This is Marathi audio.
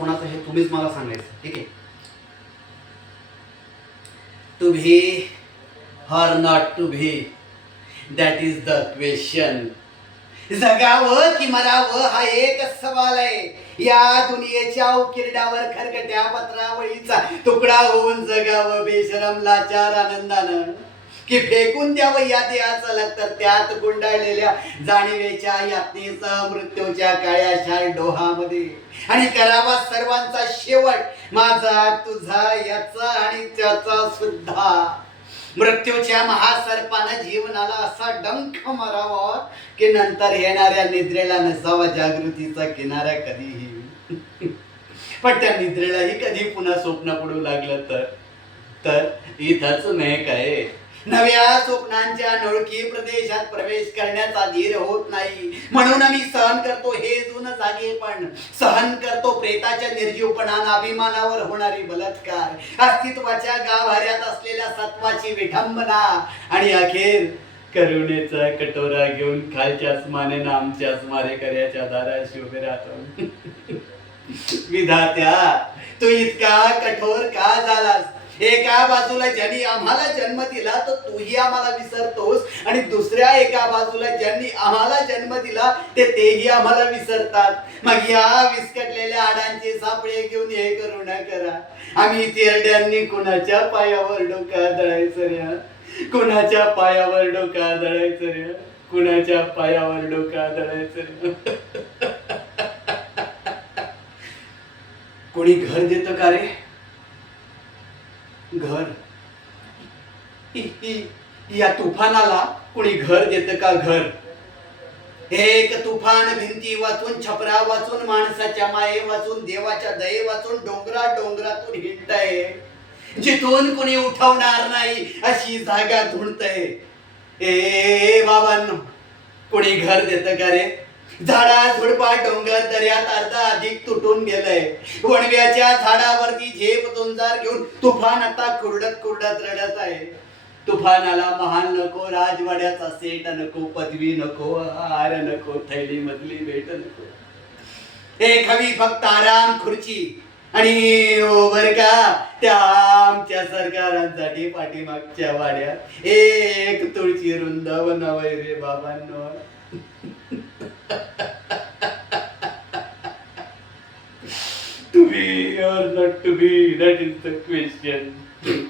कोणाचं हे तुम्हीच मला सांगायचं ठीक आहे? To be or not to be that is the question जगावं की मरावं हा एकच सवाल आहे. या दुनियेच्या उकिरड्यावर खरकट्या पत्रावळीचा तुकडा होऊन जगावं बेशरम लाचार आनंदानं. की फेकून द्यावं या देहाचं लागतं त्यात गुंडाळलेल्या जाणीवेच्या यातनेचा मृत्यूच्या काळ्याशा डोहामध्ये. आणि करावा सर्वांचा शेवट माझा तुझा याचा आणि त्याचा सुद्धा. मृत्यूच्या महासर्पानं जीवनाला असा डंख मारावा की नंतर येणाऱ्या निद्रेला नसावा जागृतीचा किनारा कधीही. पण त्या निद्रेलाही कधी पुन्हा स्वप्न पडू लागलं तर? तर इथंच नाही काय नव्या स्वप्नांच्या नोळखी प्रदेशात प्रवेश करण्याचा धीर होत नाही. म्हणून आम्ही सहन करतो हे जुन जागे पण. सहन करतो प्रेताच्या निर्जीवपणान अभिमानावर होणारी बलात्कार. अस्तित्वाच्या गाभाऱ्यात असलेल्या सत्वाची विठंबना. आणि अखेर करुणेचा कटोरा घेऊन खालच्याच आमच्या आमच्याच मारेकऱ्याच्या दाराशी उभे राहतो. विधात्या तू इतका कठोर का झालास? एका बाजूला ज्यांनी आम्हाला जन्म दिला तर तूही आम्हाला विसरतोस. आणि दुसऱ्या एका बाजूला ज्यांनी आम्हाला जन्म दिला ते तेही आम्हाला विसरतात. मग या विस्कटलेल्या आडांचे सापळे घेऊन हे करू न करा. आम्ही तेरड्यांनी कुणाच्या पायावर डोका दळायचं रे? कुणाच्या पायावर डोका दळायचं रे? कुणाच्या पायावर डोका दळायचं कोणी घर देतं का रे? घर. इ- इ- या तुफानाला कोणी घर देतं का घर? एक तुफान भिंती वाचून छपरा वाचून माणसाच्या माये वाचून देवाच्या दये वाचून डोंगरा डोंगरातून हिंडताय. जिथून कोणी उठवणार नाही अशी जागा धुंडतय ए बाबांनो कोणी घर देतं का रे? झाडा झुडपा डोंगर दर्यात अर्धा अधिक तुटून गेलंय. वणव्याच्या झाडावरती झेप दोंजार घेऊन तुफान आता कुरडत कुरडत रडत आहे. तुफानाला महान नको राजवाड्याचा सेट नको पदवी नको हार नको थैली मधली भेट नको. एक हवी फक्त आराम खुर्ची आणि हो बर का त्या आमच्या सरकारांसाठी पाठीमागच्या वाड्यात एक तुळची वृंदावन हवंय रे बाबांनो. be or not to be? That is the question.